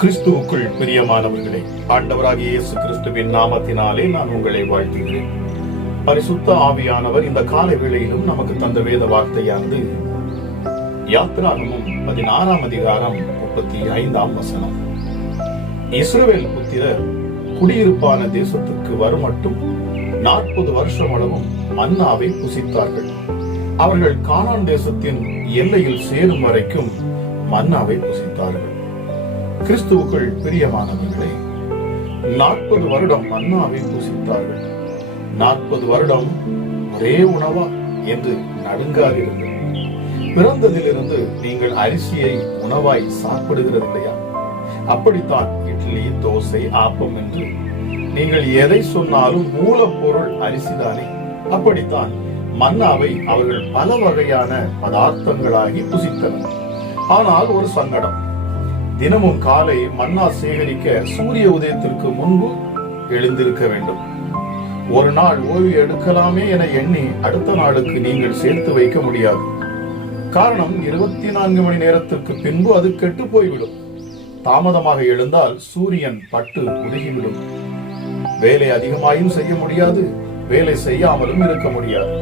கிறிஸ்துவுக்குள் பிரியமானவர்களே, ஆண்டவராகிய இயேசு கிறிஸ்துவின் நாமத்தினாலே நான் உங்களை வாழ்த்துகிறேன். பரிசுத்த ஆவியானவர் இந்த காலை வேளையிலும் நமக்கு தந்த வேத வார்த்தையானது யாத்திராகமம் 16ஆம் அதிகாரம் 35ஆம் வசனம். இஸ்ரவேல் புத்திரர் குடியிருப்பான தேசத்திற்கு வருமட்டும் 40 வருஷம் அளவும் மன்னாவை புசித்தார்கள். அவர்கள் கானான் தேசத்தின் எல்லையில் சேரும் வரைக்கும் மன்னாவை புசித்தார்கள். கிறிஸ்துவுக்குள் பிரியமானவர்களே, 40 வருடம் மன்னாவை புசித்தார்கள். 40 வருடம் ஒரே உணவா என்று நடுங்காதிருங்கள். பிறந்ததிலிருந்து நீங்கள் அரிசியை உணவாய் சாப்பிடுகிறது இல்லையா? அப்படித்தான் இட்லி, தோசை, ஆப்பம் என்று நீங்கள் எதை சொன்னாலும் மூலப்பொருள் அரிசிதானே. அப்படித்தான் மன்னாவை அவர்கள் பல வகையான பதார்த்தங்களாகி புசித்தனர். ஆனால் ஒரு சங்கடம், தினமும் காலை மன்னா சேகரிக்க சூரிய உதயத்திற்கு முன்பு எழுந்திருக்க வேண்டும். ஒரு நாள் ஓய்வு எடுக்கலாமே என எண்ணி அடுத்த நாளுக்கு நீங்கள் சேர்த்து வைக்க முடியாது. காரணம், 24 மணி நேரத்திற்கு பின்பு அது கெட்டு போய்விடும். தாமதமாக எழுந்தால் சூரியன் பட்டு உருகிவிடும். வேலை அதிகமாயும் செய்ய முடியாது, வேலை செய்யாமலும் இருக்க முடியாது.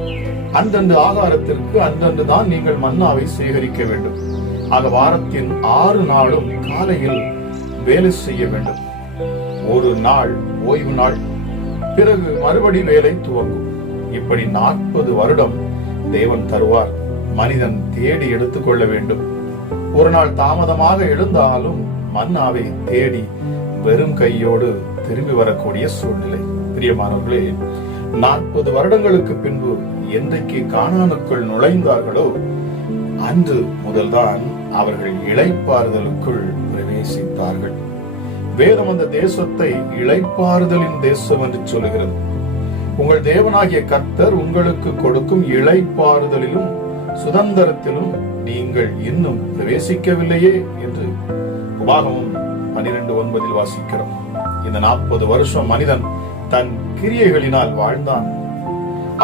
அந்தந்த ஆகாரத்திற்கு அந்தன்று தான் நீங்கள் மன்னாவை சேகரிக்க வேண்டும். ஆக வாரத்தின் 6 நாளும் காலையில் வேலை செய்ய வேண்டும். ஒரு நாள் ஓய்வு நாள், பிறகு மறுபடி வேலை துவங்கும். இப்படி 40 வருடம் தேவன் தருவார். மனிதன் தேடி எடுத்துக்கொள்ள வேண்டும். ஒரு நாள் தாமதமாக எழுந்தாலும் மன்னாவை தேடி வெறும் கையோடு திரும்பி வரக்கூடிய சூழ்நிலை. பிரியமானவர்களே, 40 வருடங்களுக்கு பின்பு என்றைக்கு கானானுக்குள் நுழைந்தார்களோ அன்று முதல்தான் அவர்கள் இளைப்பாறுதலுக்குள் பிரவேசித்தார்கள். வேதம் அந்த தேசத்தை இளைப்பாறுதலின் தேசம் என்று சொல்லுகிறது. உங்கள் தேவனாகிய கர்த்தர் உங்களுக்கு கொடுக்கும் இளைப்பாறுதலிலும் சுதந்திரத்திலும் நீங்கள் இன்னும் பிரவேசிக்கவில்லையே என்று உபாகமம் 12:9 வாசிக்கிறோம். இந்த 40 வருஷம் மனிதன் தன் கிரியைகளினால் வாழ்ந்தான்.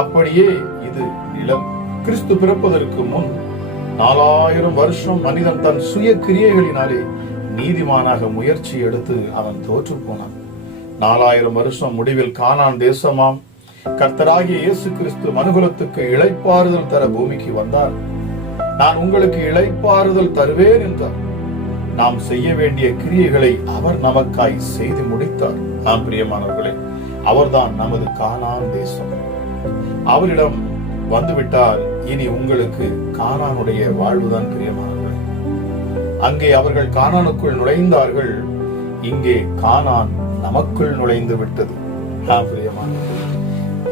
அப்படியே இது நிலம். கிறிஸ்து பிறப்பதற்கு முன் 4000 வருஷம் மனிதன் தன் சுய கிரியைகளினாலே நீதிமானாக முயற்சி எடுத்து அவன் தோற்று போனான். 4000 வருஷம் முடிவில் கானான் தேசமாம் கர்த்தராகிய இயேசு கிறிஸ்து மனுகுலத்துக்கு இளைப்பாறுதல் தர பூமிக்கு வந்தார். நான் உங்களுக்கு இளைப்பாறுதல் தருவேன் என்றார். நாம் செய்ய வேண்டிய கிரியைகளை அவர் நமக்காய் செய்து முடித்தார். நாம் பிரியமானவர்களே, அவர்தான் நமது கானான் தேசம். அவரிடம் வந்துவிட்டால் இனி உங்களுக்கு கானானுடைய வாழ்வுதான் பிரியமானவர்களே. அங்கே அவர்கள் கானானுக்குள் நுழைந்தார்கள், இங்கே கானான் நமக்குள் நுழைந்து விட்டது. பிரியமானவர்களே,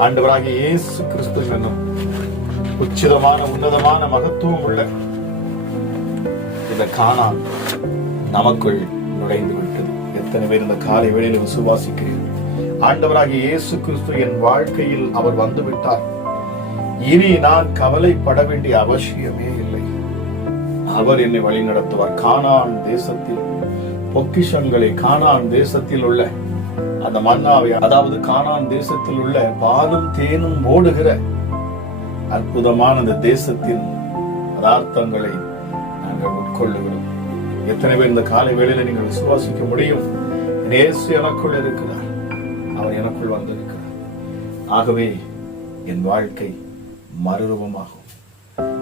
ஆண்டவராகிய இயேசு கிறிஸ்து என்னும் உச்சிதமான உன்னதமான மகத்துவம் உள்ள இந்த கானான் நமக்குள் நுழைந்து விட்டது. எத்தனை பேர் இந்த காலை வேளையில் விசுவாசிக்கிறீர்கள்? ஆண்டவராகிய இயேசு கிறிஸ்து என் வாழ்க்கையில் அவர் வந்து விட்டார். இனி நான் கவலைப்பட வேண்டிய அவசியமே இல்லை. அவர் என்னை வழி நடத்துவார். கானான் தேசத்தில் பொக்கிஷங்களை, கானான் தேசத்தில் உள்ள அந்த மன்னாவை, அதாவது கானான் தேசத்தில் உள்ள பாலும் தேனும் ஓடுகிற அற்புதமான அந்த தேசத்தின் பதார்த்தங்களை நாங்கள் உட்கொள்ளுகிறோம். எத்தனை பேர் இந்த காலை வேளையில நீங்கள் விசுவாசிக்க முடியும்? இயேசு எனக்குள் இருக்கிறார், அவர் எனக்குள் வந்திருக்கிறார். ஆகவே என் வாழ்க்கை மறுரூபமாகும்.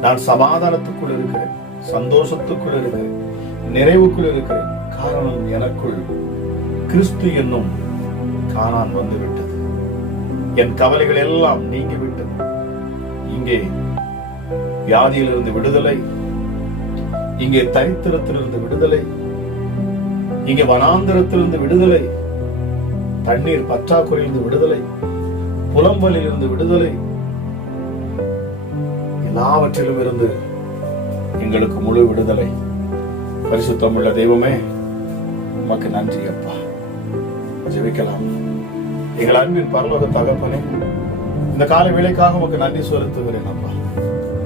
நான் சமாதானத்துக்குள் இருக்கிறேன், சந்தோஷத்துக்குள் இருக்கிறேன், நிறைவுக்குள் இருக்கிறேன். காரணம், எனக்குள் கிறிஸ்து என்னும் கானான் வந்துவிட்டது. என் கவலைகள் எல்லாம் நீங்கிவிட்டது. இங்கே வியாதியிலிருந்து விடுதலை, இங்கே தரித்திரத்திலிருந்து விடுதலை, இங்கே வனாந்திரத்திலிருந்து விடுதலை, தண்ணீர் பற்றாக்குறையிலிருந்து விடுதலை, புலம்பலிலிருந்து விடுதலை, எல்லாவற்றிலும் இருந்து எங்களுக்கு முழு விடுதலை. பரிசுத்தமுள்ள தெய்வமே, உமக்கு நன்றி அப்பா. ஜெபிக்கலாம். எங்கள் அன்பின் பரலோக தகப்பனே, இந்த காலை வேளைக்காக உமக்கு நன்றி செலுத்துகிறேன் அப்பா.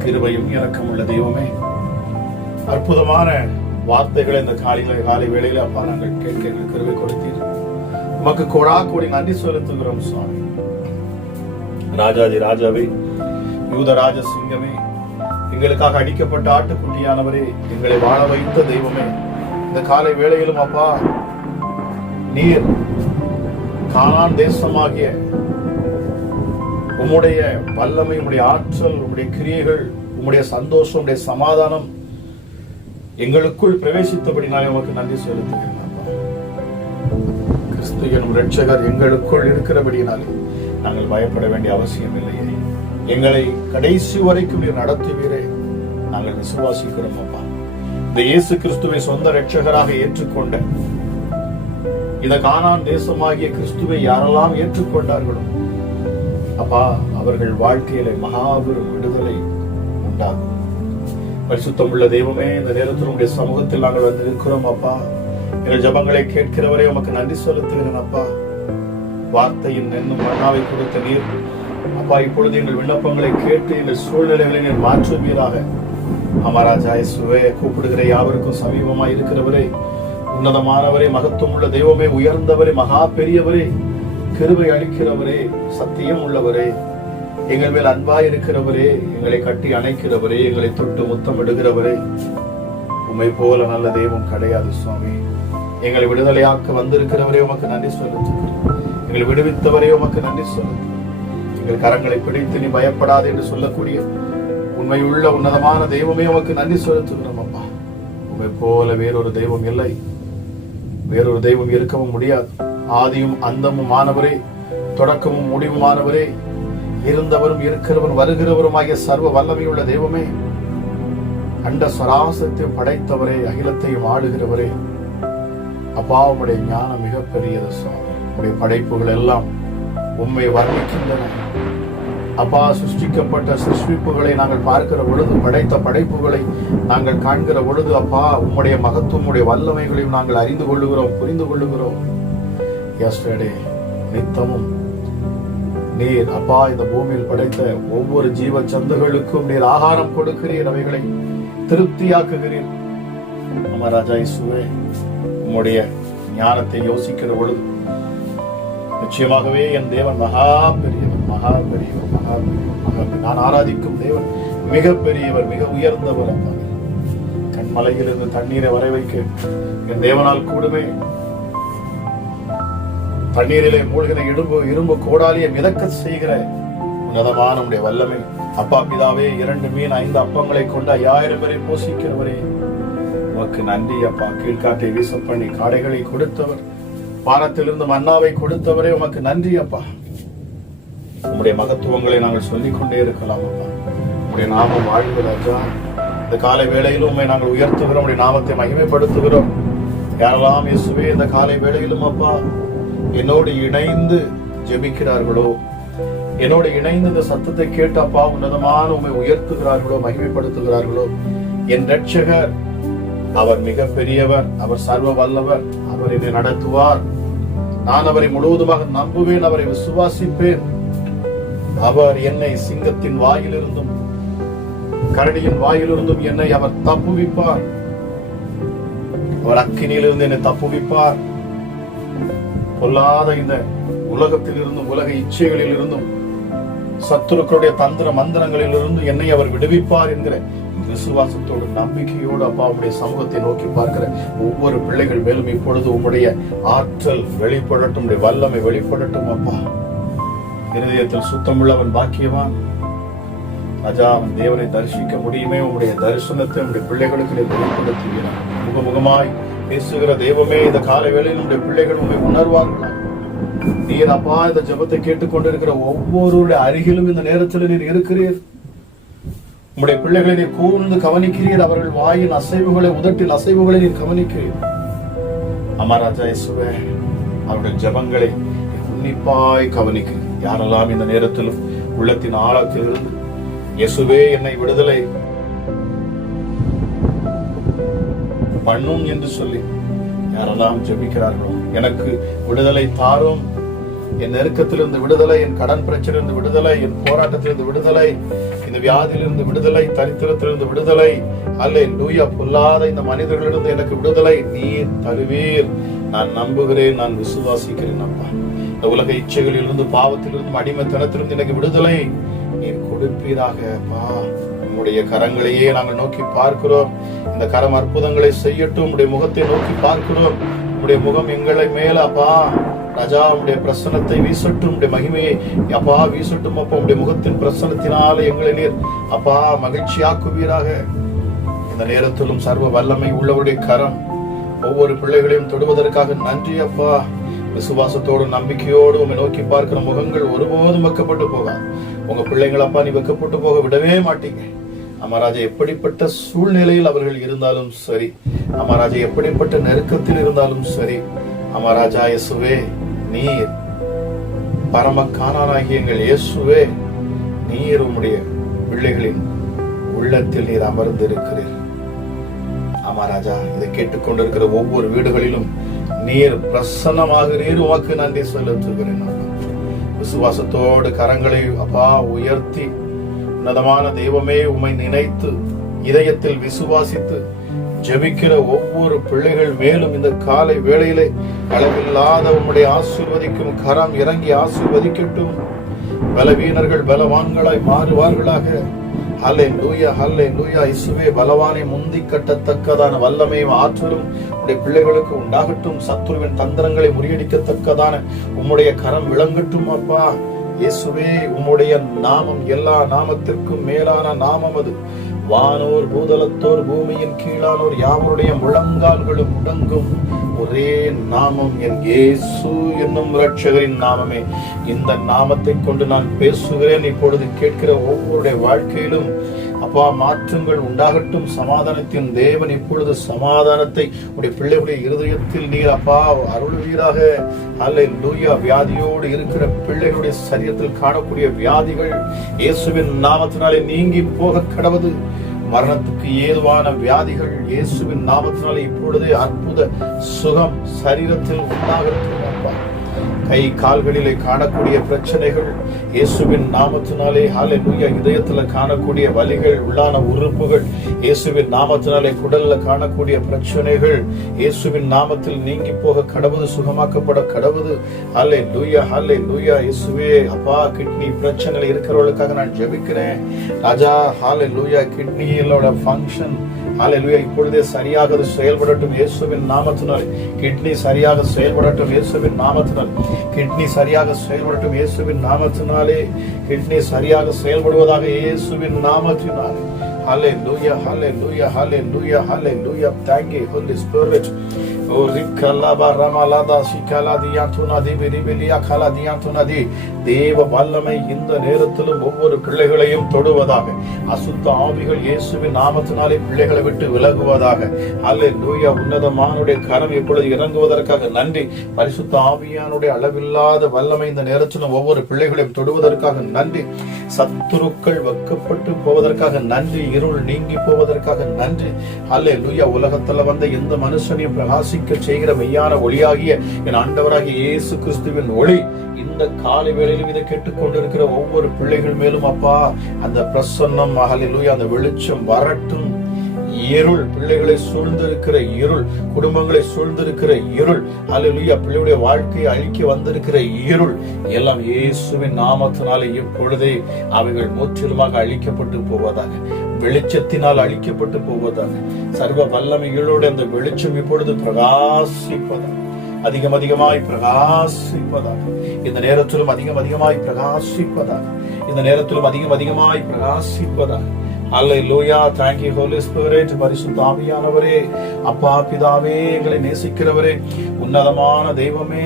கிருபையும் இரக்கமுள்ள தெய்வமே, அற்புதமான வார்த்தைகளை இந்த காலை வேளையில அப்பா நாங்கள் கேட்க எங்களுக்கு கிருபை கொடுத்தீர். உமக்கு கோடா கோடி நன்றி செலுத்துகிறோம் சுவாமி. ராஜாதி ராஜாவே, யூதராஜ சிங்கமே, எங்களுக்காக அடிக்கப்பட்ட ஆட்டுக்குட்டியானவரே, எங்களை வாழ வைத்த தெய்வமே, இந்த காலை வேளையிலும் அப்பா நீர் கானான் தேசமாகிய உம்முடைய வல்லமை, உம்முடைய ஆற்றல், உம்முடைய கிரியைகள், உம்முடைய சந்தோஷம், உம்முடைய சமாதானம் எங்களுக்குள் பிரவேசித்தபடினாலே உமக்கு நன்றி செலுத்துகிறேன். கிறிஸ்து எனும் இரட்சகர் எங்களுக்குள் இருக்கிறபடினாலே நாங்கள் பயப்பட வேண்டிய அவசியம் இல்லையே. எங்களை கடைசி வரைக்கும் நீர் நடத்துவீரே, நாங்கள் விசுவாசிக்கிறோம் அப்பா. இந்த இயேசு கிறிஸ்துவை சொந்த இரட்சகராக ஏற்றுக்கொண்ட இந்த கானான் தேசமாகிய கிறிஸ்துவை யாரெல்லாம் ஏற்றுக்கொண்டார்களோ அப்பா, அவர்கள் வாழ்க்கையில மகாபெரும் விடுதலை உண்டாகும். பரிசுத்தமுள்ள தெய்வமே, இந்த நேரத்தில் உங்களுடைய சமூகத்தில் நாங்கள் வந்து இருக்கிறோம் அப்பா. எங்கள் ஜபங்களை கேட்கிறவரே உமக்கு நன்றி செலுத்துகிறேன் அப்பா. வார்த்தையின் என்னும் மன்னாவை கொடுத்த நீர் அப்பா, இப்பொழுது எங்கள் விண்ணப்பங்களை கேட்டு எங்கள் சூழ்நிலைகளை நீர் மாற்றுவீராக. அமராஜா இயேசுவே, கூப்பிடுகிற யாவருக்கும் சமீபமாய் இருக்கிறவரே, உன்னதமானவரே, மகத்துவம் உள்ள தெய்வமே, உயர்ந்தவரே, மகா பெரியவரே, கிருபை அளிக்கிறவரே, சத்தியம் உள்ளவரே, எங்கள் மேல் அன்பாய் இருக்கிறவரே, எங்களை கட்டி அணைக்கிறவரே, எங்களை தொட்டு முத்தமிடுகிறவரே, உம்மை போல நல்ல தெய்வம் கிடையாது சுவாமி. எங்களை விடுதலையாக்க வந்திருக்கிறவரே உமக்கு நன்றி செலுத்துகிறேன். எங்களை விடுவித்தவரே உமக்கு நன்றி செலுத்துகிறேன். எங்கள் கரங்களை பிடித்து நீ பயப்படாது என்று சொல்லக்கூடிய உண்மையுள்ள உன்னதமான தெய்வமே உமக்கு நன்றி செலுத்துகிறோம் அப்பா. உம்மை போல வேறொரு தெய்வம் இல்லை, வேறொரு தெய்வம் இருக்கவும் முடியாது. ஆதியும் அந்தமும் ஆனவரே, தொடக்கமும் முடிவுமானவரே, இருந்தவரும் இருக்கிறவரும் வருகிறவரும் ஆகிய சர்வ வல்லமையுள்ள தெய்வமே, அண்ட சராசரத்தையும் படைத்தவரே, அகிலத்தையும் ஆளுகிறவரே அப்பா, உம்முடைய ஞானம் மிகப்பெரியது சுவாமி. உம்முடைய படைப்புகள் எல்லாம் உம்மை வர்ணிக்கின்றன அப்பா. சிருஷ்டிக்கப்பட்ட சிருஷ்டிப்புகளை நாங்கள் பார்க்கிற பொழுது, படைத்த படைப்புகளை நாங்கள் காண்கிற பொழுது அப்பா, உம்முடைய மகத்துவம், உம்முடைய வல்லமைகளையும் நாங்கள் அறிந்து கொள்ளுகிறோம், புரிந்து கொள்ளுகிறோம். எஸ்டர்டே நித்தமும் நீர் அப்பா இந்த பூமியில் படைத்த ஒவ்வொரு ஜீவ சந்துகளுக்கும் நீர் ஆகாரம் கொடுக்கிறீர், அவைகளை திருப்தியாக்குகிறீர். அமராஜா இயேசுவே, உம்முடைய ஞானத்தை யோசிக்கிற பொழுது நிச்சயமாகவே என் தேவன் மகா பெரியவர், மகா பெரியவர், மகா பெரியவர். நான் ஆராதிக்கும் தேவன் மிக பெரியவர், மிக உயர்ந்தவர். கண்மலையிலிருந்து தண்ணீரை வர வைக்க என் தேவனால் கூடுமே. தண்ணீரிலே மூழ்கின இரும்பு கோடாலியை மிதக்க செய்கிற உன்னதமான உடைய வல்லமை அப்பா. பிதாவே, 2 மீன் 5 அப்பங்களை கொண்ட 5000 பேரை போஷிக்கிறவரே உமக்கு நன்றி அப்பா. கீழ்காட்டை வீச பண்ணி காடைகளை கொடுத்தவர், வானத்திலிருந்து மன்னாவை கொடுத்தவரே உமக்கு நன்றி அப்பா. உம்முடைய மகத்துவங்களை நாங்கள் சொல்லிக் கொண்டே இருக்கலாம் அப்பா. உம்முடைய நாமம் வாழ்வு ராஜா. இந்த காலை வேளையிலும் உண்மை நாங்கள் உயர்த்துகிறோம், உடைய நாமத்தை மகிமைப்படுத்துகிறோம். யாரெல்லாம் இயேசுவே இந்த காலை வேளையிலும் அப்பா என்னோடு இணைந்து ஜெபிக்கிறார்களோ, என்னோடு இணைந்து இந்த சத்தத்தை கேட்டு அப்பா உன்னதமான உண்மை உயர்த்துகிறார்களோ, மகிமைப்படுத்துகிறார்களோ, என் இரட்சகர் அவர் மிக பெரியவர், அவர் சர்வ வல்லவர், அவர் என்னை நடத்துவார், நான் அவரை முழுவதுமாக நம்புவேன், அவரை விசுவாசிப்பேன், அவர் என்னை சிங்கத்தின் வாயிலிருந்தும் கரடியின் வாயிலிருந்தும் என்னை அவர் தப்புவிப்பார், அவர் அக்கினியிலிருந்து என்னை தப்புவிப்பார், பொல்லாத இந்த உலகத்தில் இருந்தும் உலக இச்சைகளில் இருந்தும் சத்துருக்களுடைய தந்திர மந்திரங்களில் இருந்து என்னை அவர் விடுவிப்பார் என்கிற விசுவாசத்தோடு நம்பிக்கையோடு அப்பா உம்முடைய சமூகத்தை நோக்கி பார்க்கிற ஒவ்வொரு பிள்ளைகள் மேலும் இப்பொழுது உம்முடைய ஆற்றல் வெளிப்படட்டும், உம்முடைய வல்லமை வெளிப்படட்டும் அப்பா. இருதயத்தில் சுத்தமுள்ளவன் பாக்கியவான் ராஜா. அவன் தேவனை தரிசிக்க முடியுமே. உம்முடைய தரிசனத்தை உம்முடைய பிள்ளைகளுக்கு வெளிப்படுத்துகிறார். முகமுகமாய் பேசுகிற தெய்வமே, இந்த காலை வேளையில் நம்முடைய பிள்ளைகள் உண்மை உணர்வார்களா? நீர் அப்பா இந்த ஜெபத்தை கேட்டுக்கொண்டிருக்கிற ஒவ்வொருடைய அருகிலும் இந்த நேரத்தில் நீர் இருக்கிறீர். உம்முடைய பிள்ளைகளை நீர் கூர்ந்து கவனிக்கிறீர். அவர்கள் வாயின் அசைவுகளை, உதட்டில் அசைவுகளை நீர் கவனிக்கிறீர். அமராஜா இயேசுவே, அவருடைய ஜெபங்களை உன்னிப்பாய் கவனிக்கிறீர். யாரெல்லாம் இந்த நேரத்திலும் உள்ளத்தின் ஆழத்தில் இருந்து இயேசுவே என்னை விடுதலை பண்ணும் என்று சொல்லி யாரெல்லாம் ஜெபிக்கிறார்களோ, எனக்கு விடுதலை தாரும், என் நெருக்கத்திலிருந்து விடுதலை, என் கடன் பிரச்சனையிலிருந்து விடுதலை, என் போராட்டத்திலிருந்து விடுதலை, இந்த வியாதியிலிருந்து விடுதலை, தரித்திரத்திலிருந்து விடுதலை, அல்லேலூயா, பொல்லாத இந்த மனிதர்களிலிருந்து எனக்கு விடுதலை நீர் தருவீர். நான் நம்புகிறேன், நான் விசுவாசிக்கிறேன் அப்பா. இந்த உலக இச்சைகளிலிருந்து, பாவத்திலிருந்து, அடிமைத்தனத்திலிருந்து எனக்கு விடுதலை நீர் கொடுப்பீராக அப்பா. உம்முடைய கரங்களையே நாங்கள் நோக்கி பார்க்கிறோம். இந்த கரம் அற்புதங்களை செய்யட்டும். உம்முடைய முகத்தை நோக்கி பார்க்கிறோம். உம்முடைய முகம் எங்களை மேல அப்பா ராஜா உம்முடைய பிரசன்னத்தை வீசட்டும், உம்முடைய மகிமையை அப்பா வீசட்டும் அப்பா. உம்முடைய முகத்தின் பிரசன்னத்தினால எங்களை நீர் அப்பா மகிழ்ச்சியாக்குவீராக. இந்த நேரத்திலும் சர்வ வல்லமை உள்ளவருடைய கரம் ஒவ்வொரு பிள்ளைகளையும் தொடுவதற்காக நன்றி அப்பா. விசுவாசத்தோடு நம்பிக்கையோடு உண்மை நோக்கி பார்க்கிற முகங்கள் ஒருபோதும் வெக்கப்பட்டு போகாது. உங்க பிள்ளைங்கள் அப்பா நீ வெக்கப்பட்டு போக விடவே மாட்டீங்க. அமராஜா எப்படிப்பட்ட சூழ்நிலையில் அவர்கள் இருந்தாலும் சரி, அமராஜா எப்படிப்பட்ட நெருக்கத்தில் இருந்தாலும் சரி, அமராஜா இயேசுவே நீர் பரம கானானாகிய எங்கள் இயேசுவே நீர் உம்முடைய பிள்ளைகளின் உள்ளத்தில் நீர் அமர்ந்திருக்கிறீர். அமராஜா இதை கேட்டுக்கொண்டிருக்கிற ஒவ்வொரு வீடுகளிலும் நீர் பிரசன்னமாகிறீர். உமக்கு நன்றி செலுத்துகிறேன். விசுவாசத்தோடு கரங்களை அப்பா உயர்த்தி உன்னதமான தெய்வமே உம்மை நினைத்து இதயத்தில் விசுவாசித்து ஜெபிக்கிற ஒவ்வொரு பிள்ளைகள் மேலும் இந்த காலை வேளையிலே அளவில்லாத உம்முடைய ஆசீர்வதிக்கும் கரம் இறங்கி ஆசீர்வதிக்கட்டும். பலவீனர்கள் பலவான்களாய் மாறுவார்களாக. ஹல்லேலூயா, ஹல்லேலூயா. இயேசுவே பலவானை முந்தி கட்டத்தக்கதான வல்லமையும் ஆற்றலும் உம்முடைய பிள்ளைகளுக்கு உண்டாகட்டும். சத்துருவின் தந்திரங்களை முறியடிக்கத்தக்கதான உம்முடைய கரம் விளங்கட்டும் அப்பா. இயேசுவே உம்முடைய நாமம் எல்லா நாமத்திற்கும் மேலான நாமம் அது. வானோர் பூதலத்தோர் பூமியின் கீழானோர் யாவருடைய முழங்கால்களும் முடங்கும் ஒரே நாமம் என் இயேசு என்னும் இரட்சகரின் நாமமே. இந்த நாமத்தை கொண்டு நான் பேசுகிறேன். இப்பொழுது கேட்கிற ஒவ்வொருடைய வாழ்க்கையிலும் அப்பா மாற்றங்கள் உண்டாகட்டும். சமாதானத்தின் தேவன் இப்பொழுது சமாதானத்தை உடைய பிள்ளைகளுடைய இருதயத்தில் நீர் அப்பா அருள்வீராக. ஹல்லேலூயா. வியாதியோடு இருக்கிற பிள்ளைகளுடைய சரீரத்தில் காணக்கூடிய வியாதிகள் இயேசுவின் நாமத்தினாலே நீங்கி போக கடவுது. மரணத்துக்கு ஏதுவான வியாதிகள் இயேசுவின் நாமத்தினாலே இப்பொழுதே அற்புத சுகம் சரீரத்தில் உண்டாகட்டும் அப்பா. கை கால்களிலே காணக்கூடிய பிரச்சனைகள் இயேசுவின் நாமத்தினாலே ஹல்லேலூயா. இதயத்துல காணக்கூடிய வலிகள் உள்ளான உறுப்புகள் இயேசுவின் நாமத்தினாலே குடல்ல காணக்கூடிய பிரச்சனைகள் இயேசுவின் நாமத்தில் நீங்கி போக கடவுது, சுகமாக்கப்பட கடவுது. ஹல்லேலூயா, ஹல்லேலூயா. இயேசுவே அப்பா கிட்னி பிரச்சனை இருக்கிறவர்களுக்காக நான் ஜெபிக்கிறேன் ராஜா. ஹல்லேலூயா. கிட்னியோட ஃபங்க்ஷன் ஹல்லேலூயா இப்பொழுதே சரியாக செயல்படட்டும் இயேசுவின் நாமத்தினாலே. கிட்னி சரியாக செயல்படட்டும் இயேசுவின் நாமத்தினால். கிட்னி சரியாக செயல்படட்டும் இயேசுவின் நாமத்தினாலே. கிட்னி சரியாக செயல்படுவதாக இயேசுவின் நாமத்தினாலே. ஹல்லேலூயா, ஹல்லேலூயா, ஹல்லேலூயா, ஹல்லேலூயா. Thank you Holy Spirit. தேவ வல்லமை இந்த நேரத்திலும் ஒவ்வொரு பிள்ளைகளையும் தொடுவதாக. அசுத்த ஆவிகள் இயேசுவின் நாமத்தினாலே பிள்ளைகளை விட்டு விலகுவதாக. ஹல்லேலூயா. உன்னதமானுடைய கரம் இப்பொழுது இறங்குவதற்காக நன்றி. பரிசுத்த ஆவியானுடைய அளவில்லாத வல்லமை இந்த நேரத்திலும் ஒவ்வொரு பிள்ளைகளையும் தொடுவதற்காக நன்றி. சத்துருக்கள் வெட்கப்பட்டு போவதற்காக நன்றி. இருள் நீங்கி போவதற்காக நன்றி. ஹல்லேலூயா. உலகத்துல வந்த எந்த மனுஷனையும் பிரகாசிக்க செய்கிற மெய்யான ஒளியாகிய என் ஆண்டவராகிய இயேசு கிறிஸ்துவின் ஒளி இந்த காலை வேளையிலும் இதை கேட்டுக்கொண்டிருக்கிற ஒவ்வொரு பிள்ளைகள் மேலும் அப்பா அந்த பிரசன்னம் ஹல்லேலூயா அந்த வெளிச்சம் வரட்டும். இருள் பிள்ளைகளை சூழ்ந்திருக்கிற இருள், குடும்பங்களை சூழ்ந்திருக்கிற இருள், ஹல்லேலூயா பிள்ளையுடைய வாழ்க்கையை அழிக்க வந்திருக்கிற இருள் எல்லாம் இயேசுவின் நாமத்தினாலே இப்பொழுதே அவைகள் முற்றிலுமாக அழிக்கப்பட்டு போவதாக. வெளிச்சத்தினால் அழிக்கப்பட்டு போவதாக. சர்வ வல்லமைகளோடு அந்த வெளிச்சம் இப்பொழுது பிரகாசிப்பதாக. அதிகம் அதிகமாய் பிரகாசிப்பதாக. இந்த நேரத்திலும் அதிகம் அதிகமாய் பிரகாசிப்பதாக. இந்த நேரத்திலும் அதிகம் அதிகமாய் பிரகாசிப்பதாக. ஹல்லேலூயா. Thank you Holy Spirit. பரிசுத்த ஆவியானவரே, அப்பா பிதாவே, எங்களை நேசிக்கிறவரே, உன்னதமான தெய்வமே,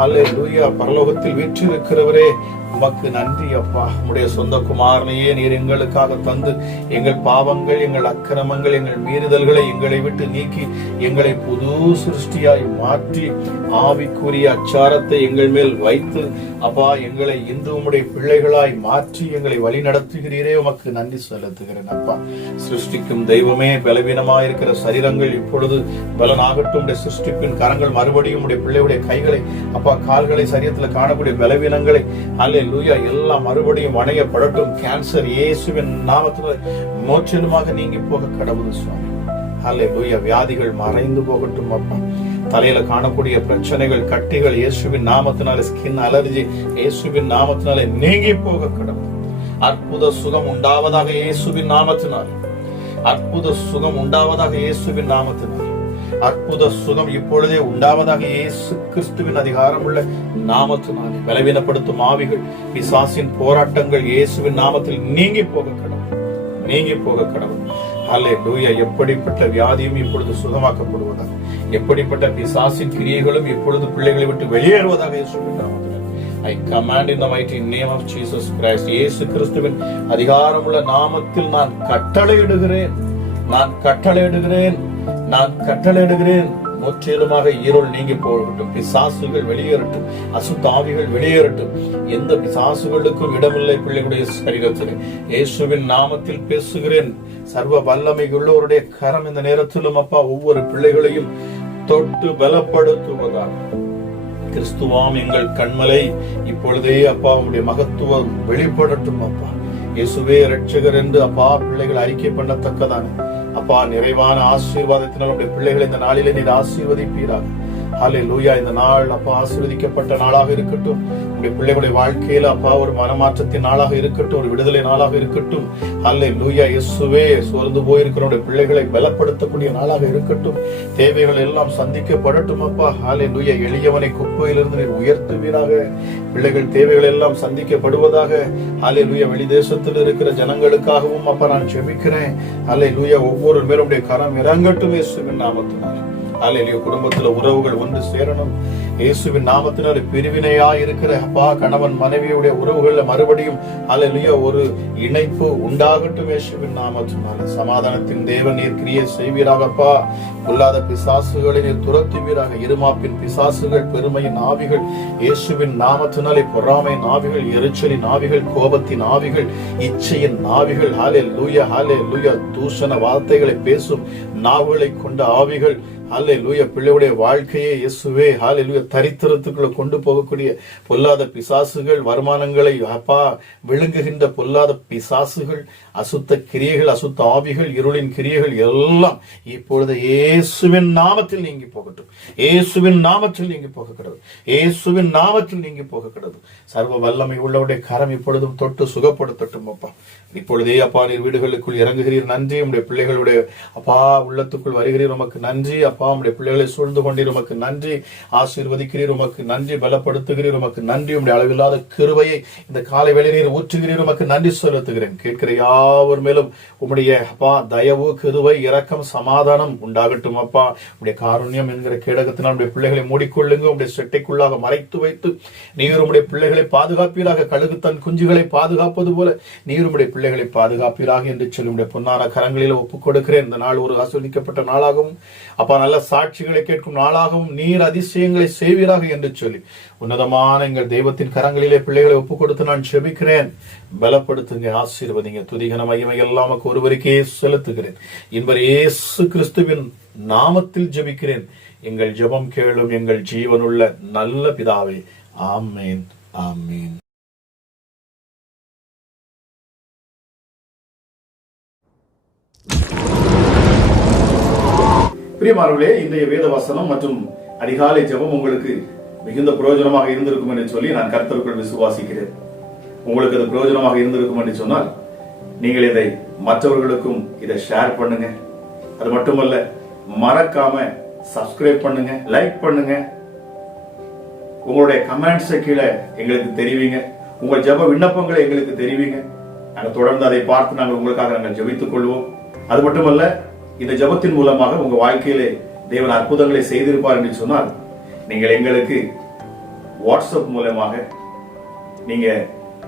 ஹல்லேலூயா பரலோகத்தில் வீற்றிருக்கிறவரே, உமக்கு நன்றி அப்பா. உம்முடைய சொந்த குமாரனையே நீர் எங்களுக்காக தந்து எங்கள் பாவங்கள், எங்கள் அக்கிரமங்கள், எங்கள் மீறுதல்களை எங்களை விட்டு நீக்கி எங்களை புது சிருஷ்டியாய் மாற்றி ஆவிக்குரிய அச்சாரத்தை எங்கள் மேல் வைத்து அப்பா எங்களை இன்று உம்முடைய பிள்ளைகளாய் மாற்றி எங்களை வழி நடத்துகிறீரே. உமக்கு நன்றி செலுத்துகிறேன் அப்பா. சிருஷ்டிக்கும் தெய்வமே, பலவீனமாயிருக்கிற சரீரங்கள் இப்பொழுது பலனாகட்டும். உடைய சிருஷ்டிப்பின் கரங்கள் மறுபடியும் உடைய பிள்ளையுடைய கைகளை அப்பா கால்களை சரீரத்தில் காணக்கூடிய பலவீனங்களை ஹல்லேலூயா எல்லாம் மறுபடியும் அணையப்படட்டும். கேன்சர் இயேசுவின் நாமத்தில் முற்றிலுமாக நீங்கி போக கடவுள் சுவாமி. ஹல்லேலூயா. வியாதிகள் மறைந்து போகட்டும் அப்பா. தலையில காணக்கூடிய பிரச்சனைகள், கட்டிகள் இயேசுவின் நாமத்தினாலே, ஸ்கின் அலர்ஜி இயேசுவின் நாமத்தினாலே நீங்கி போக கடவுள். அற்புத சுகம் உண்டாவதாக இயேசுவின் நாமத்தினாலே. அற்புத சுகம் உண்டாவதாக இயேசுவின் நாமத்தினாலே. அற்புத சுகம் இப்பொழுதே உண்டாவதாக. இயேசு கிறிஸ்துவின் அதிகாரமுள்ள நாமத்தினாலே பலவீனப்படுத்தும் ஆவிகள், பிசாசின் போராட்டங்கள் இயேசுவின் நாமத்தில் நீங்கி போக கடவுள். அல்லேலூயா. எப்படிப்பட்ட வியாதியும் இப்பொழுது சுகமாக்கப்படுவதாக, எப்படிப்பட்ட பிசாசின் கிரியைகளும் இப்பொழுது பிள்ளைகளை விட்டு வெளியேறுவதாக இயேசுவின் நாமத்தில் I command in the mighty name of Jesus Christ. இயேசு கிறிஸ்துவின் அதிகாரமுள்ள நாமத்தில் நான் கட்டளையிடுகிறேன். முற்றிலுமாக இருள் நீங்கி போகட்டும். பிசாசுகள் வெளியேறட்டும். அசுத்தாவிகள் வெளியேறட்டும். எந்த பிசாசுகளுக்கும் இடமில்லை பிள்ளைகளுடைய சரீரத்தில். இயேசுவின் நாமத்தில் பேசுகிறேன். சர்வ வல்லமை உள்ளவருடைய கரம் இந்த நேரத்திலும் அப்பா ஒவ்வொரு பிள்ளைகளையும் தொட்டு பலப்படுத்துவதாக. கிறிஸ்துவாம் எங்கள் கண்மலை, இப்பொழுதே அப்பா உடைய மகத்துவம் வெளிப்படட்டும். அப்பா இயேசுவே இரட்சகர் என்று அப்பா பிள்ளைகள் அறிக்கை பண்ணத்தக்கதான அப்பா நிறைவான ஆசீர்வாதத்தினால் உடைய பிள்ளைகளை இந்த நாளிலே நீர் ஆசீர்வதிப்பீராக. ஹல்லேலூயா. இந்த நாள் அப்பா ஆசீர்வதிக்கப்பட்ட நாளாக இருக்கட்டும். உடைய பிள்ளைகளுடைய வாழ்க்கையில அப்பா ஒரு மனமாற்றத்தின் நாளாக இருக்கட்டும், ஒரு விடுதலை நாளாக இருக்கட்டும். ஹல்லேலூயா. இயேசுவே சோர்ந்து போயிருக்கிற பிள்ளைகளை பலப்படுத்தக்கூடிய நாளாக இருக்கட்டும். தேவைகள் எல்லாம் சந்திக்கப்படட்டும் அப்பா. ஹல்லேலூயா. எளியவனை குப்பையிலிருந்து நீர் உயர்த்துவீராக. பிள்ளைகள் தேவைகள் எல்லாம் சந்திக்கப்படுவதாக. ஹல்லேலூயா. வெளி தேசத்தில் இருக்கிற ஜனங்களுக்காகவும் அப்பா நான் ஜெபிக்கிறேன். ஹல்லேலூயா. ஒவ்வொரு மேலும் உடைய கரம் இறங்கட்டும் இயேசுவின் நாமத்தினாலே. அல்லேலூயா. குடும்பத்துல உறவுகள் ஒன்று சேரணும் இயேசுவின் நாமத்தினாலே. பிரிவினையா இருக்கிற அப்பா கணவன் மனைவியுடைய உறவுகள்ல மறுபடியும் அல்லேலூயா ஒரு இணைப்பு உண்டாகட்டும் இயேசுவின் நாமத்தினாலே. சமாதானத்தின் தேவன் நீர் கிரியை செய்வீராகப்பா. பொல்லாத பிசாசுகளை நீர் துரத்துவீராக. இருமாப்பின் பிசாசுகள், பெருமையின் ஆவிகள் இயேசுவின் நாமத்தினாலே, பொறாமையின் ஆவிகள், எரிச்சலின் ஆவிகள், கோபத்தின் ஆவிகள், இச்சையின் ஆவிகள், ஹல்லேலூயா, தூஷண வார்த்தைகளை பேசும் நாவுகளை கொண்ட ஆவிகள், ஹல்லேலூயா, பிள்ளையுடைய வாழ்க்கையை இயேசுவே ஹல்லேலூயா தரித்திரத்துக்குள்ள கொண்டு போகக்கூடிய பொல்லாத பிசாசுகள், வருமானங்களை அப்பா விழுங்குகின்ற பொல்லாத பிசாசுகள், அசுத்த கிரியைகள், அசுத்த ஆவிகள், இருளின் கிரியைகள் எல்லாம் இப்பொழுது இயேசுவின் நாமத்தில் நீங்கி போகட்டும். இயேசுவின் நாமத்தில் நீங்கி போகிறது. இயேசுவின் நாமத்தில் நீங்கி போகிறது. சர்வ வல்லமை உள்ளவருடைய கரம் இப்பொழுதும் தொட்டு சுகப்படுத்தட்டும் அப்பா. இப்பொழுதே அப்பா நீர் வீடுகளுக்குள் இறங்குகிறீர். நன்றி. உடைய பிள்ளைகளுடைய அப்பா உள்ளத்துக்குள் வருகிறீர். உமக்கு நன்றி அப்பா. உடைய பிள்ளைகளை சூழ்ந்து கொண்டீர். உமக்கு நன்றி. ஆசீர்வதிக்கிறீர். உமக்கு நன்றி. பலப்படுத்துகிறீர். உமக்கு நன்றி. உடைய அளவில்லாத கிருபையை இந்த காலை வேளை நீர் ஊற்றுகிறீர். உமக்கு நன்றி செலுத்துகிறேன். கேட்கிற யாவர் மேலும் உம்முடைய அப்பா தயவு, கிருபை, இரக்கம், சமாதானம் உண்டாகட்டும் அப்பா. உடைய காருண்யம் என்கிற கேடகத்தினால் உடைய பிள்ளைகளை மூடிக்கொள்ளுங்க. உடைய செட்டைக்குள்ளாக மறைத்து வைத்து நீர் உடைய பிள்ளைகளை பாதுகாப்பீராக. கழுகு தன் குஞ்சுகளை பாதுகாப்பது போல நீர் உடைய பிள்ளைகளை பாதுகாப்பீராக என்று சொல்லி உடைய பொன்னான கரங்களில் ஒப்புக் கொடுக்கிறேன். இந்த நாள் ஒரு ஆசீர்வதிக்கப்பட்ட நாளாகவும் அப்பா நல்ல சாட்சிகளை கேட்கும் நாளாகவும் நீர் அதிசயங்களை செய்வீராக என்று சொல்லி உன்னதமான எங்கள் தெய்வத்தின் கரங்களிலே பிள்ளைகளை ஒப்புக் கொடுத்து நான் ஜெபிக்கிறேன். பலப்படுத்துங்க, ஆசீர்வதிங்க. துதிகன மகிமை எல்லாம் ஒருவருக்கே செலுத்துகிறேன். இன்பர் இயேசு கிறிஸ்துவின் நாமத்தில் ஜெபிக்கிறேன். எங்கள் ஜெபம் கேளும் எங்கள் ஜீவனுள்ள நல்ல பிதாவே. ஆமேன், ஆமேன். பிரியமானவர்களே, இன்றைய வேத வசனம் மற்றும் அதிகாலை ஜெபம் உங்களுக்கு மிகுந்த பிரயோஜனமாக இருந்திருக்கும் என்று சொல்லி நான் கர்த்தருக்குள் விசுவாசிக்கிறேன். உங்களுக்கு அது பிரயோஜனமாக இருந்திருக்கும் என்று சொன்னால் நீங்கள் இதை மற்றவர்களுக்கும் இதை ஷேர் பண்ணுங்க. அது மட்டுமல்ல, மறக்காம சப்ஸ்கிரைப் பண்ணுங்க, லைக் பண்ணுங்க. உங்களுடைய கமெண்ட்ஸை கீழே எங்களுக்கு தெரிவிங்க. உங்கள் ஜெப விண்ணப்பங்களை எங்களுக்கு தெரிவிங்க. நாங்கள் தொடர்ந்து அதை பார்த்து நாங்கள் உங்களுக்காக நாங்கள் ஜெபித்துக் கொள்வோம். அது மட்டுமல்ல, இந்த ஜெபத்தின் மூலமாக உங்க வாழ்க்கையிலே தேவன் அற்புதங்களை செய்திருப்பார் என்று சொன்னால் நீங்கள் எங்களுக்கு வாட்ஸ்அப் மூலமாக நீங்க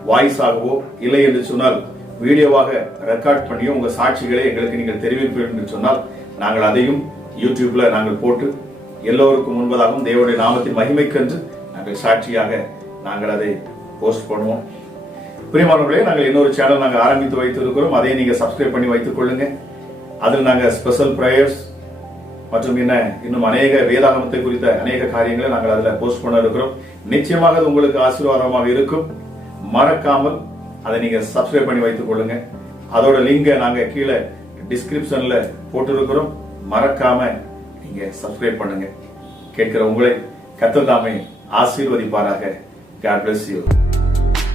வாய்ஸ் ஆகவோ இல்லை என்று சொன்னால் வீடியோவாக ரெக்கார்ட் பண்ணியோ உங்க சாட்சிகளை எங்களுக்கு நீங்கள் தெரிவிப்பீர்கள் என்று சொன்னால் நாங்கள் அதையும் யூடியூப்ல நாங்கள் போட்டு எல்லோருக்கும் முன்பதாகவும் தேவனுடைய நாமத்தின் மகிமைக்கென்று நாங்கள் சாட்சியாக நாங்கள் அதை போஸ்ட் பண்ணுவோம். பிரியமானவர்களே, நாங்கள் இன்னொரு சேனல் நாங்கள் ஆரம்பித்து வைத்திருக்கிறோம். அதை நீங்க சப்ஸ்கிரைப் பண்ணி வைத்துக் கொள்ளுங்க. அதில் நாங்கள் ஸ்பெஷல் பிரேயர்ஸ் மற்றும் இன்னும் அநேக வேதாகமத்தை குறித்த அநேக காரியங்களை நாங்கள் அதில் போஸ்ட் பண்ண இருக்கிறோம். நிச்சயமாக அது உங்களுக்கு ஆசீர்வாதமாக இருக்கும். மறக்காமல் அதை நீங்க சப்ஸ்கிரைப் பண்ணி வைத்துக் கொள்ளுங்க. அதோட லிங்கை நாங்க கீழே டிஸ்கிரிப்ஷன்ல போட்டிருக்கிறோம். மறக்காம நீங்க சப்ஸ்கிரைப் பண்ணுங்க. கேட்கிற உங்களை கர்த்தர் தாமே ஆசீர்வதிப்பாராக. God bless you.